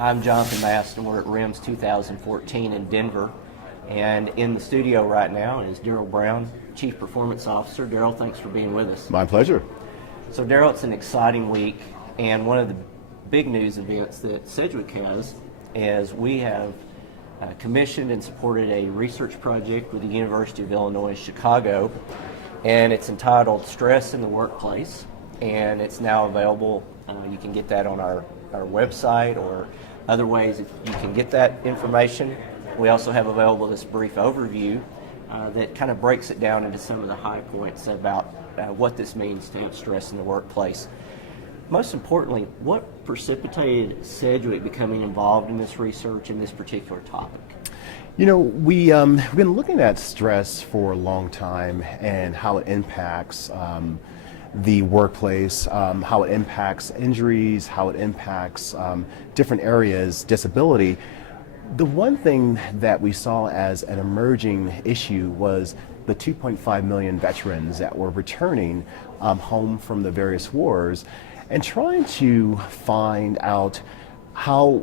I'm Jonathan Mast, and we're at RIMS 2014 in Denver. And in the studio right now is Darrell Brown, Chief Performance Officer. Darrell, thanks for being with us. My pleasure. So Darrell, it's an exciting week, and one of the big news events that Sedgwick has is we have commissioned and supported a research project with the University of Illinois Chicago, and it's entitled Stress in the Workplace, and it's now available. You can get that on our website or other ways that you can get that information. We also have available this brief overview that kind of breaks it down into some of the high points about what this means to have stress in the workplace. Most importantly, what precipitated Sedgwick becoming involved in this research and this particular topic? You know, we've been looking at stress for a long time and how it impacts the workplace, how it impacts injuries, how it impacts different areas, disability. The one thing that we saw as an emerging issue was the 2.5 million veterans that were returning home from the various wars and trying to find out how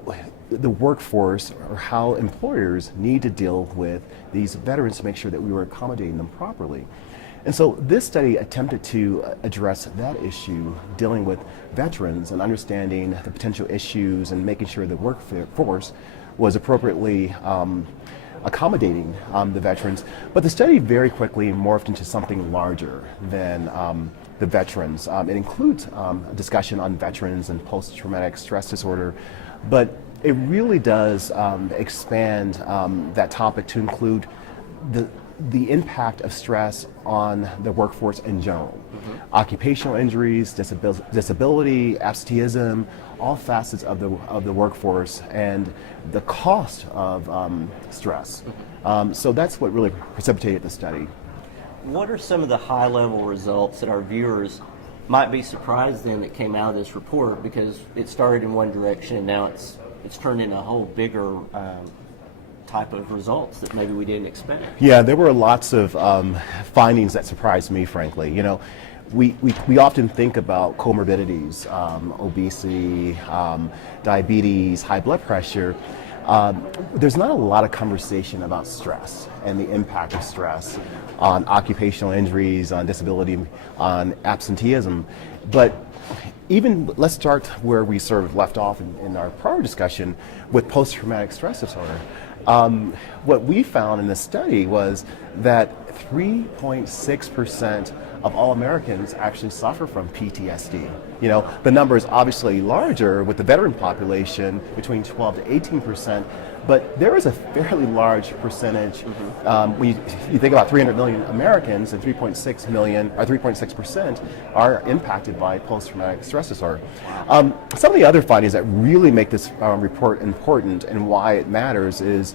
the workforce or how employers need to deal with these veterans to make sure that we were accommodating them properly. And so this study attempted to address that issue, dealing with veterans and understanding the potential issues and making sure the workforce was appropriately accommodating the veterans. But the study very quickly morphed into something larger than the veterans. It includes a discussion on veterans and post-traumatic stress disorder, but it really does expand that topic to include the impact of stress on the workforce in general. Occupational injuries, disability, absenteeism, all facets of the workforce, and the cost of stress. So that's what really precipitated the study. What are some of the high-level results that our viewers might be surprised in that came out of this report, because it started in one direction and now it's turned into a whole bigger type of results that maybe we didn't expect? Yeah, there were lots of findings that surprised me, frankly. You know, we often think about comorbidities, obesity, diabetes, high blood pressure. There's not a lot of conversation about stress and the impact of stress on occupational injuries, on disability, on absenteeism. But even, let's start where we sort of left off in our prior discussion with post-traumatic stress disorder. What we found in this study was that 3.6% of all Americans actually suffer from PTSD. You know, the number is obviously larger with the veteran population, between 12 to 18%, but there is a fairly large percentage. When you think about 300 million Americans, and 3.6 million, or 3.6% are impacted by post-traumatic stress disorder. Some of the other findings that really make this report important and why it matters is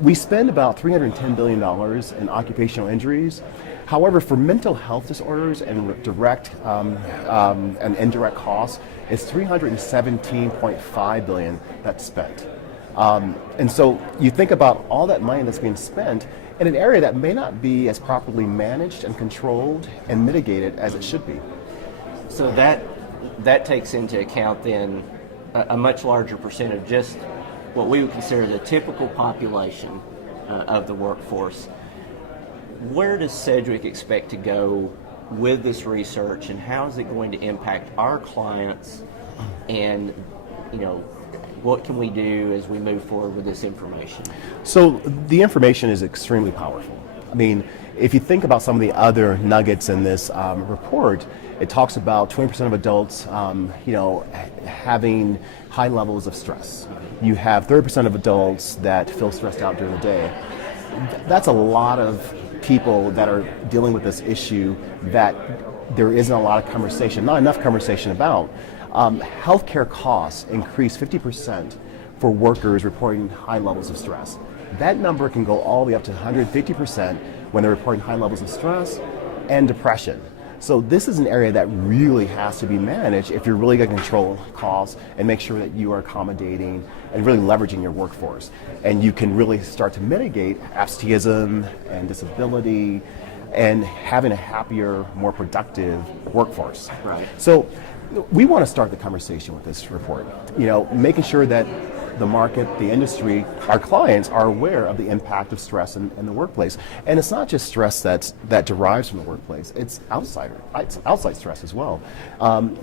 we spend about $310 billion in occupational injuries. However, for mental health disorders and direct and indirect costs, it's $317.5 billion that's spent. And so you think about all that money that's being spent in an area that may not be as properly managed and controlled and mitigated as it should be. So that takes into account then a much larger percentage, just what we would consider the typical population of the workforce. Where does Sedgwick expect to go with this research, and how is it going to impact our clients, and what can we do as we move forward with this information? So the information is extremely powerful. I mean, if you think about some of the other nuggets in this report, it talks about 20% of adults, having high levels of stress. You have 30% of adults that feel stressed out during the day. That's a lot of people that are dealing with this issue that there isn't a lot of conversation, not enough conversation about. Healthcare costs increase 50% for workers reporting high levels of stress. That number can go all the way up to 150% when they're reporting high levels of stress and depression. So this is an area that really has to be managed if you're really going to control costs and make sure that you are accommodating and really leveraging your workforce. And you can really start to mitigate absenteeism and disability and having a happier, more productive workforce. Right. So we want to start the conversation with this report, making sure that the market, the industry, our clients are aware of the impact of stress in the workplace. And it's not just stress that derives from the workplace, it's outside stress as well.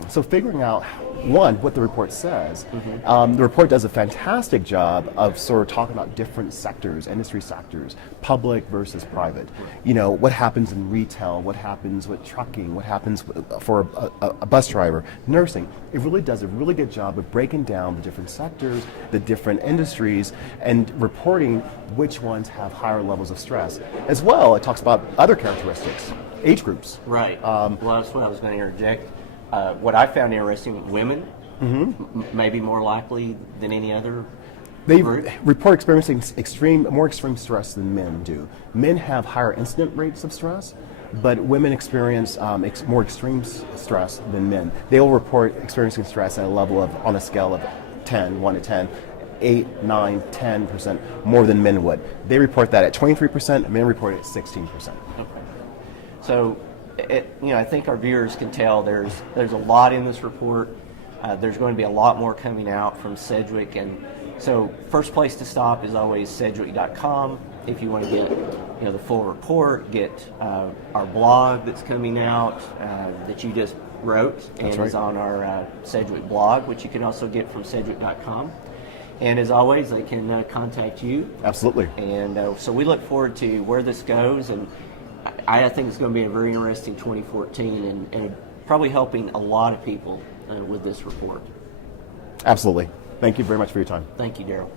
So figuring out, one, what the report says. The report does a fantastic job of sort of talking about different sectors, industry sectors, public versus private. You know, what happens in retail, what happens with trucking, what happens for a bus driver, nursing. It really does a really good job of breaking down the different sectors, the different industries, and reporting which ones have higher levels of stress. As well, it talks about other characteristics, age groups. Right. Well, that's what I was going to interject. What I found interesting, women maybe more likely than any other They group. report experiencing more extreme stress than men do. Men have higher incident rates of stress, but women experience more extreme stress than men. They will report experiencing stress at a level of, on a scale of 1 to 10, 8, 9, 10% more than men would. They report that at 23%, men report it at 16%. Okay. So, I think our viewers can tell there's a lot in this report. There's going to be a lot more coming out from Sedgwick, and so first place to stop is always Sedgwick.com. If you want to get the full report, get our blog that's coming out that you just wrote and is on our Sedgwick blog, which you can also get from Sedgwick.com. And as always, they can contact you. Absolutely. And so we look forward to where this goes, and I think it's going to be a very interesting 2014 and probably helping a lot of people with this report. Absolutely. Thank you very much for your time. Thank you, Darrell.